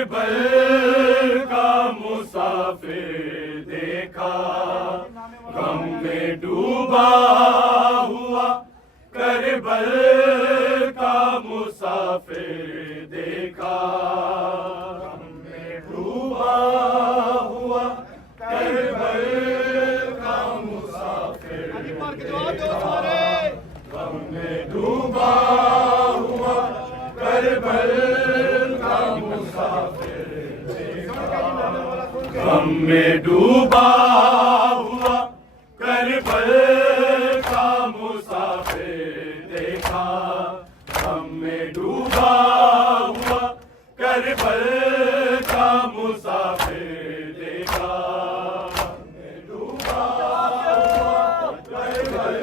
करबल का मुसाफिर देखा, गम में डूबा हुआ करबल का मुसाफिर देखा, गम में डूबा हुआ करबल का मुसाफिर देखा, गम में डूबा हुआ करबल का मुसाफिर देखा, गम में डूबा हुआ करबल का मुसाफिर देखा, गम में डूबा हुआ करबल का मुसाफिर देखा, डूबा हुआ करबल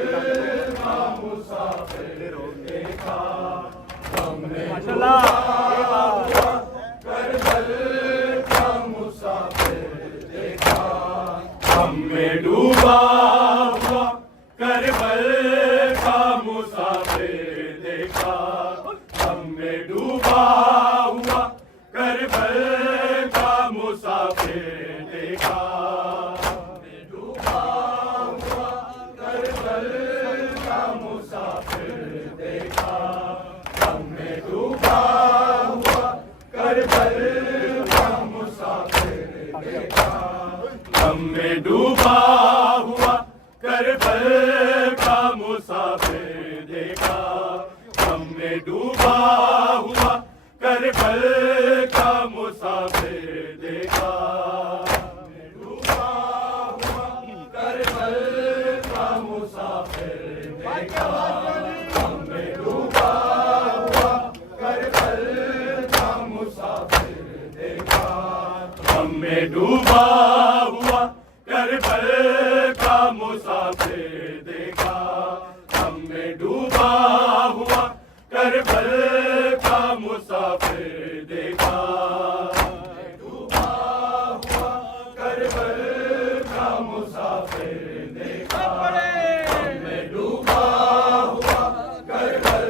का मुसाफिर देखा, गम में डूबा हुआ करबल का मुसाफिर देखा, गम में डूबा हुआ करबल का मुसाफिर देखा, गम में डूबा हुआ करबल का मुसाफिर देखा, डूबा हुआ करबल का मुसाफिर देखा, गम में डूबा हुआ करबल का मुसाफिर देखा, गम में डूबा हुआ करबल का मुसाफिर देखा, गम में डूबा हुआ करबल का मुसाफिर देखा, डूबा हुआ करबल का मुसाफिर देखा, गम में डूबा हुआ करबल का मुसाफिर देखा, गम में डूबा हुआ करबल का मुसाफिर देखा, गम में डूबा हुआ करबल का मुसाफिर देखा, डूबा हुआ करबल का मुसाफिर देखा, गम में डूबा हुआ करबल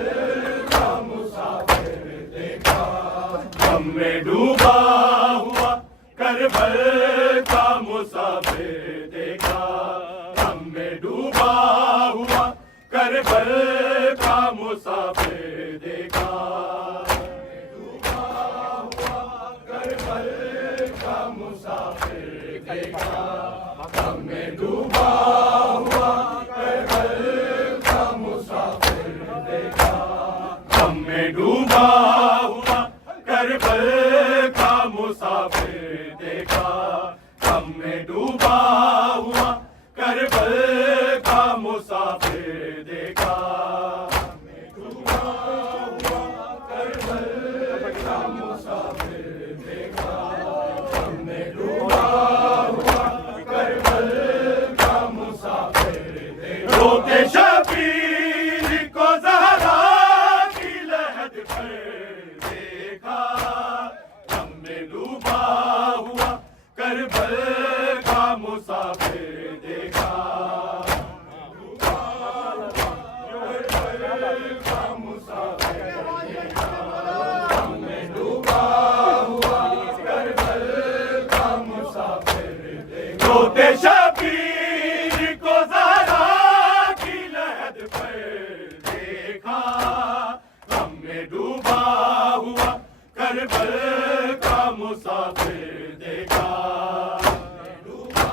का मुसाफिर देखा, गम में डूबा हुआ करबल का मुसाफिर देखा, गम में डूबा हुआ करबल का मुसाफिर देखा, डूबा हुआ करबल का मुसाफिर देखा, गम में डूबा हुआ करबल का मुसाफिर देखा, गम में डूबा हुआ करबल का मुसाफिर देखा, गम में डूबा हुआ करबल का मुसाफिर देखा, डूबा हुआ करबल का मुसाफिर देखा, गम में डूबा हुआ करबल का मुसाफिर देखा, रोते शबीर को ज़हरा की लहद पर देखा, गम में डूबा हुआ करबल का मुसाफिर देखा, डूबा हुआ करबल का मुसाफिर देखा, गम में डूबा हुआ करबल का मुसाफिर देखा, रोते शबीर को ज़हरा की लहद पर देखा, गम में डूबा हुआ करबल का मुसाफिर देखा, डूबा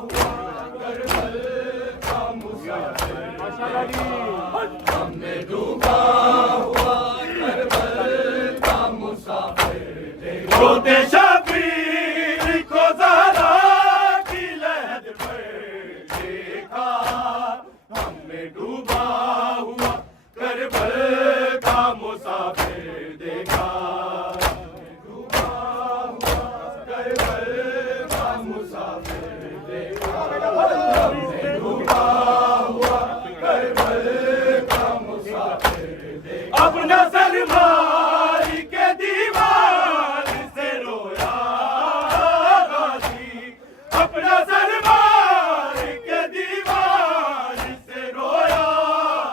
हुआ करबल का मुसाफिर देखा, गम में डूबा हुआ करबल का मुसाफिर देखा, रोते शबीर को ज़हरा की लहद पर देखा, गम में डूबा हुआ करबल का मुसाफिर देखा, डूबा हुआ करबल का मुसाफिर देखा, गम में डूबा हुआ करबल का मुसाफिर देखा, अपना सलमान के दीवार से रोया गाजी, अपना सलमान के दीवार से रोया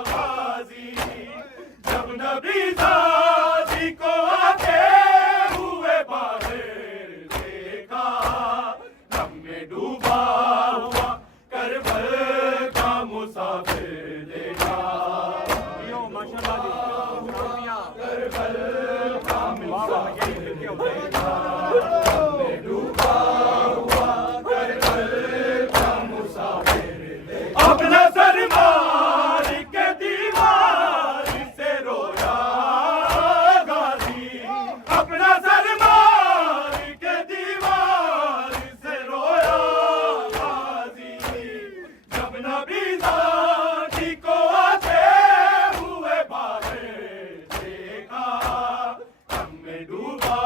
गाजी, जब नबी दादी को करबल का मुसाफिर देखा, हमने डूबा हुआ करबल का मुसाफिर देखा। अपना सर मार के दीवार से रोया गाजी, अपना सर मार के दीवार से रोया गाजी। जब नबी ज़ादी को आते हुए बाहर देखा, हमने डूबा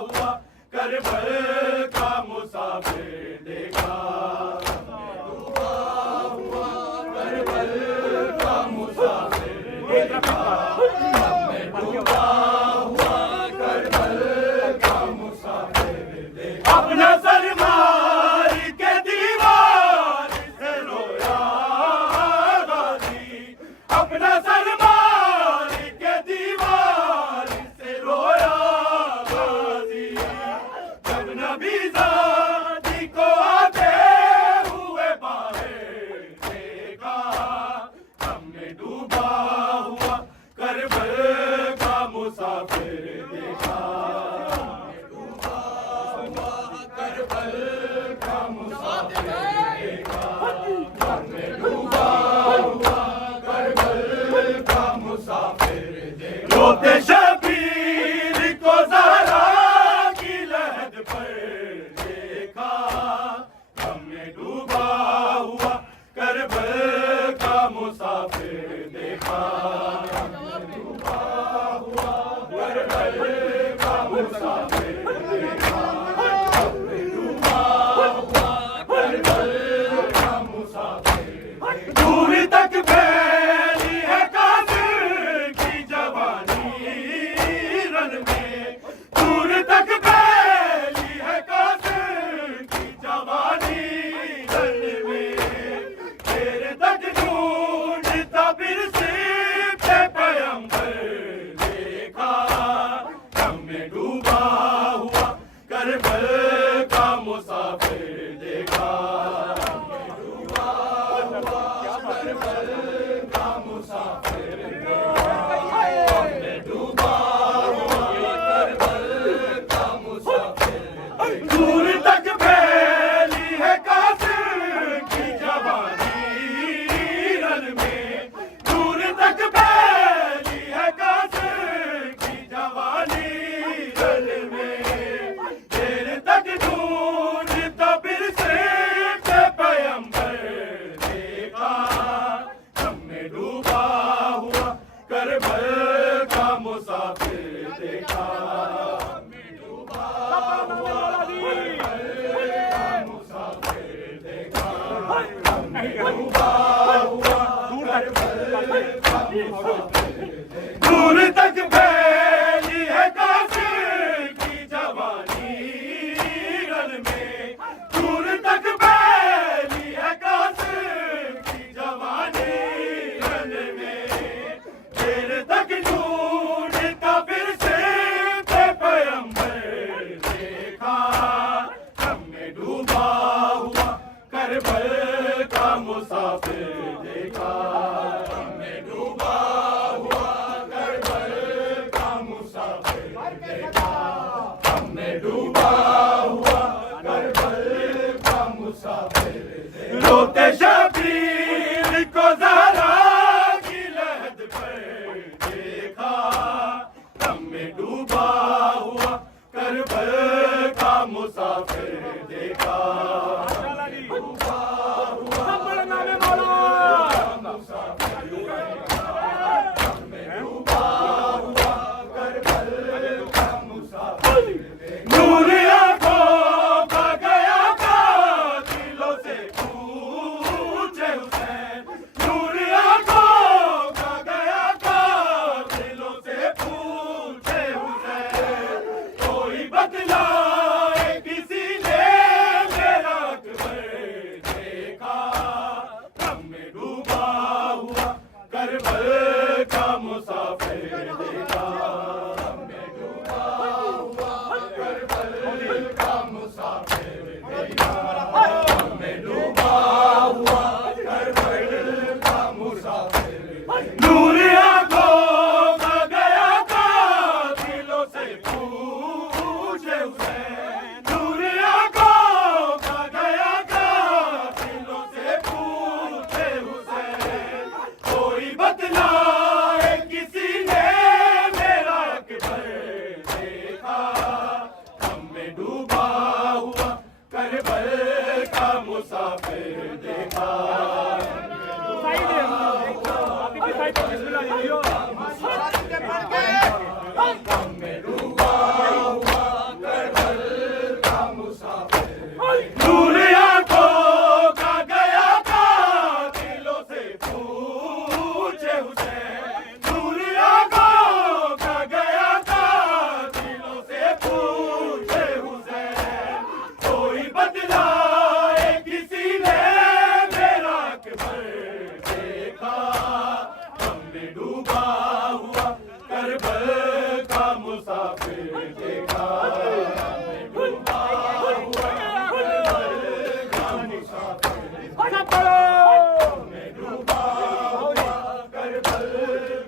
हुआ करबल का मुसाफिर देखा, डूबा हुआ करबल का मुसाफिर देखा, हमने डूबा हुआ करबल का मुसाफिर देखा। अपना सर मार के दीवार से रोया गाजी, अपना सर मार के दीवार से रोया गाजी। जब नबी ज़ादी को आते हुए बाहर देखा, हमने डूबा हुआ करबल का मुसाफिर देखा, हमने डूबा हुआ करबल का मुसाफिर देखा, हमने डूबा हुआ करबल का मुसाफिर देखा। रोते शबीर को ज़हरा की लहद पर देखा, हमने डूबा हुआ करबल का मुसाफिर देखा, हमने डूबा हुआ करबल का मुसाफिर देखा, हमने डूबा हुआ करबल का मुसाफिर देखा। दूर तक फैली है कादिर की जवानी रन में, दूर तक फैली है कादिर की जवानी रन में। देर तक ढूंढता फिर सिर्फ पैगंबर देखा, हमने डूबा हुआ करबल का मुसाफिर देखा, हमने डूबा हुआ करबल का मुसाफिर देखा, हमने डूबा हुआ करबल का मुसाफिर देखा। दूर तक फैली है कासिर की जवानी रन में, दूर तक फैली है कासिर की जवानी रन में। देर तक ढूंढता फिर सिर्फ पैगंबर देखा, हमने डूबा हुआ करबल का मुसाफिर देखा, हमने डूबा हुआ करबल का मुसाफिर देखा, हमने डूबा हुआ करबल का मुसाफिर देखा। दूर तक फैली है कासिर की जवानी रन में, दूर तक फैली है कासिर की जवानी रन में। देर तक ढूंढता फिर सिर्फ पैगंबर देखा, हमने डूबा हुआ करबल का मुसाफिर देखा, हमने डूबा हुआ करबल का मुसाफिर देखा, हमने डूबा हुआ करबल का मुसाफिर देखा। रोते शबीर को ज़हरा की लहद पर देखा, हमने डूबा हुआ करबल का मुसाफिर देखा, हमने डूबा हुआ करबल का मुसाफिर देखा, हमने डूबा हुआ करबल का मुसाफिर देखा। नूर आँखों का गया था दिलों से दूर मुसाफिर देखा, हमने डूबा हुआ करबल का मुसाफिर, हमने डूबा हुआ करबल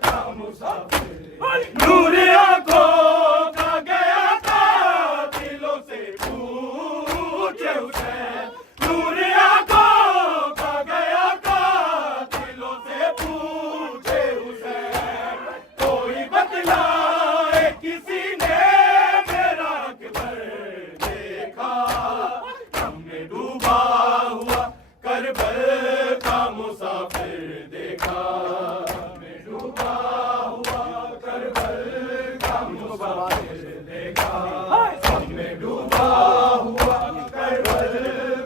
का मुसाफिर। नूर आंखों का गया था दिलों से पूछे हुसैन, नूर आंखों का गया था दिलों से पूछे हुसैन। कोई बतलाए किसी ने मेरा अकबर देखा, हमने डूबा हुआ करबल का मुसाफिर देखा, हमने डूबा हुआ करबल का मुसाफिर देखा, हमने डूबा हुआ करबल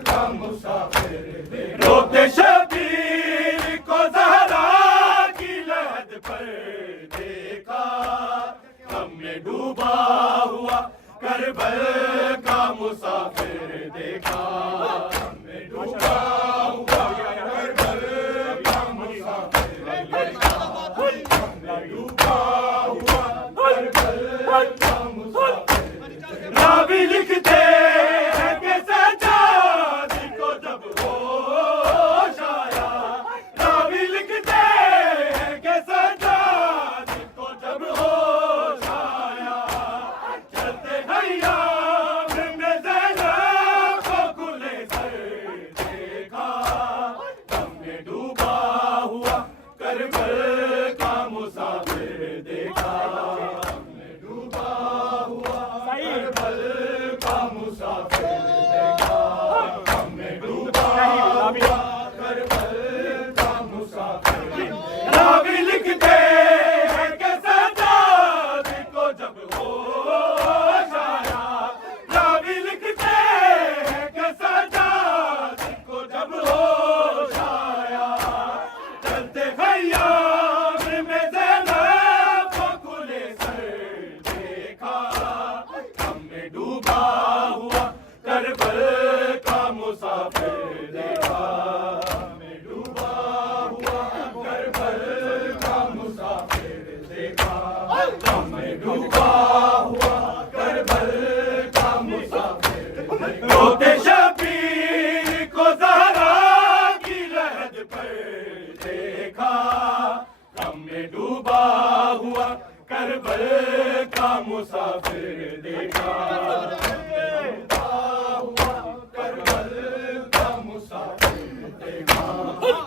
का मुसाफिर देखा। रोते शबीर को ज़हरा की लहद पर देखा, हमने डूबा हुआ करबल का मुसाफिर देखा, हमने डूबा हुआ करबल का मुसाफिर देखा, हमने डूबा हुआ करबल का मुसाफिर। रावी लिखते हैं कि सज्जाद को जब होश आया, रावी लिखते हैं कि सज्जाद को जब होश आया, चलते हयाम में ज़ैनब को खुले सर देखा, हमने डूबा हुआ करबल का मुसाफिर देखा, हमने डूबा हुआ करबल का मुसाफिर देखा, हमने डूबा हुआ करबल का मुसाफिर। रावी लिखते हैं कि सज्जाद को जब होश आया, रावी लिखते हैं कि सज्जाद को जब होश आया, चलते हयाम में ज़ैनब को खुले सर देखा, हमने डूबा हुआ करबल का मुसाफिर देखा, हमने डूबा हुआ करबल का मुसाफिर देखा, हमने डूबा हुआ करबल का मुसाफिर। रोते शबीर को ज़हरा की लहद पर देखा, हमने डूबा हुआ करबल का मुसाफिर देखा, हमने डूबा हुआ करबल का मुसाफिर देखा,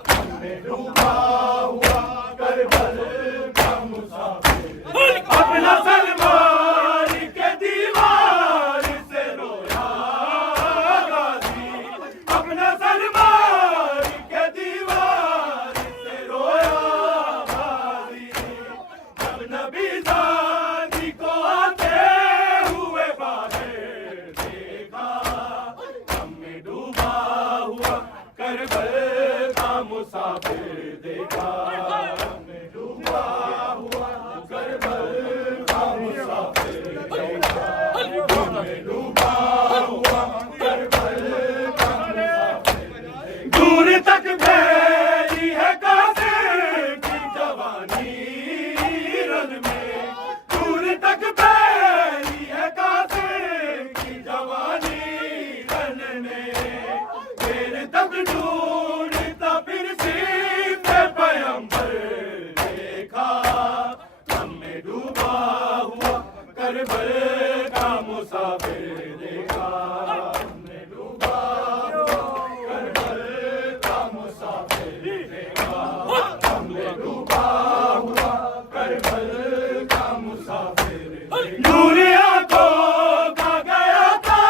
हमने डूबा हुआ करबल का मुसाफिर। अपना सलमान के दीवार से रोया गाजी, अपना सलमान के दीवार से रोया गाजी, जब नबी ज़ादी को आते हुए बाहर देखा, हमने डूबा हुआ करबल का मुसाफिर देखा, हमने डूबा हुआ करबल का मुसाफिर देखा, हमने डूबा हुआ करबल का मुसाफिर देखा। दूर तक फैली है कासिम की जवानी रन में, दूर तक फैली है कासिम की जवानी रन में, फिर तक ढूंढता फिर सीधे पैगंबर देखा, हमने डूबा हुआ करबल का मुसाफिर देखा, हमने डूबा हुआ करबल का मुसाफिर देखा, हमने डूबा हुआ करबल का मुसाफिर देखा। नूर आंखों का गया था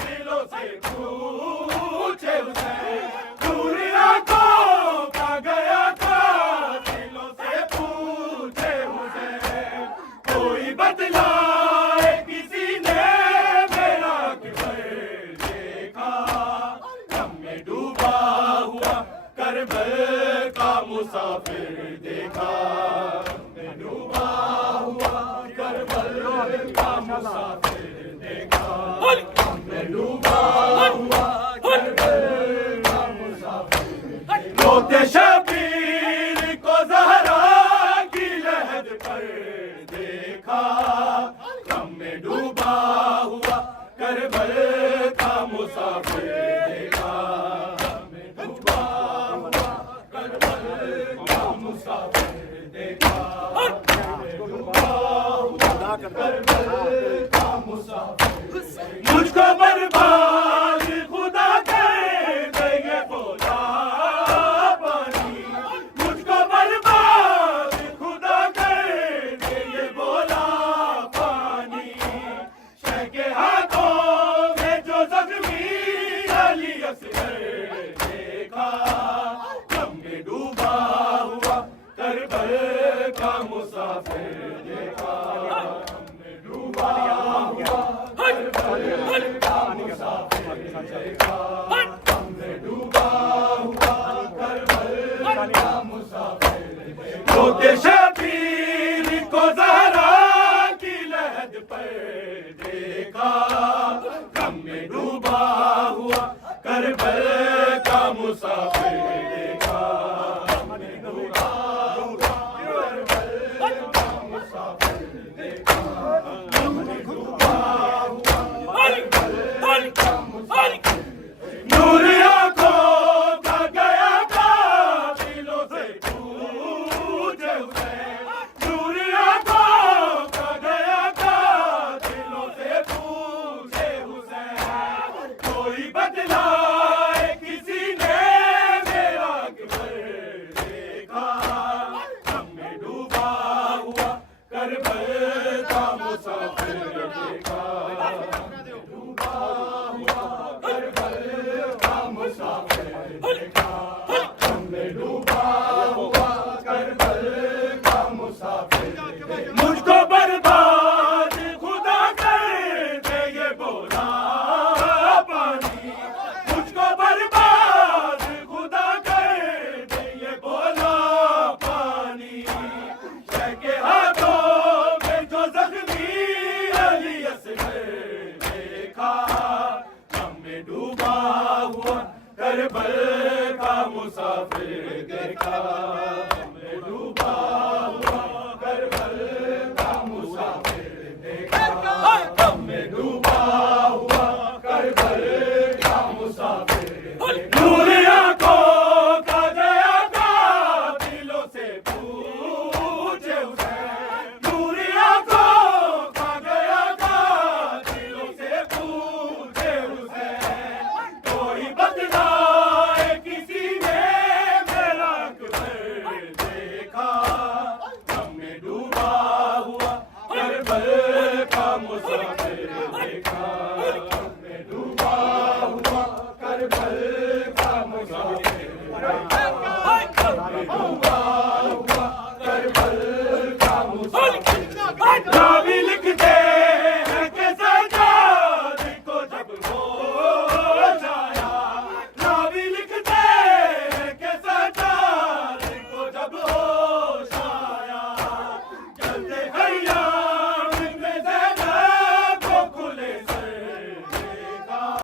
दिलों से पूछे हुसैन, नूर आंखों का गया था दिलों से पूछे हुसैन। कोई बतलाए किसी ने मेरा अकबर देखा, हमने डूबा हुआ करबल का मुसाफिर देखा, हमने डूबा हुआ करबल का मुसाफिर देखा, हमने डूबा हुआ करबल का मुसाफिर देखा। रोते शबीर को ज़हरा की लहद पर देखा, मुसाफिर देखा, में डूबा हुआ करबल का मुसाफिर देखा, में डूबा हुआ करबल का मुसाफिर। मुझको बर्बाद खुदा कर दे ये बोला पानी, मुझको बर्बाद खुदा कर दे ये बोला पानी। शह के हाथों में जो जख्मी अली असगर देखा, गम में डूबा हुआ करबल का मुसाफिर देखा, गम में डूबा हुआ करबल का मुसाफिर देखा, गम में डूबा हुआ करबल का मुसाफिर देखा। रोते शबीर को ज़हरा की लहद पर देखा, गम में डूबा हुआ करबल का मुसाफिर देखा, गम में डूबा हुआ करबल का मुसाफिर देखा, गम में डूबा हुआ करबल का मुसाफिर। नूर आँखों का गया कातिलों से पूछे हुसैन, नूर आँखों का गया कातिलों से पूछे हुसैन। कोई बदलाए किसी ने मेरा अकबर देखा, गम में डूबा हुआ करबल का मुसाफिर देखा, गम में डूबा हुआ करबल का मुसाफिर देखा, गम में डूबा हुआ करबल का मुसाफिर। मुझको बर्बाद खुदा कर दे ये बोला पानी, मुझको बर्बाद खुदा कर दे ये बोला पानी। शह के हाथों में जो जख्मी अली असगर देखा, गम में डूबा हुआ करबल का मुसाफिर देखा, गम में डूबा हुआ करबल का मुसाफिर देखा, गम में डूबा हुआ करबल का मुसाफिर। नूर आँखों का गया कातिलों से पूछे हुसैन, नूर आँखों का गया कातिलों से पूछे हुसैन। कोई बदलाए किसी ने मेरा अकबर देखा, गम में डूबा हुआ करबल का मुसाफिर देखा, गम में डूबा हुआ करबल का मुसाफिर देखा, गम में डूबा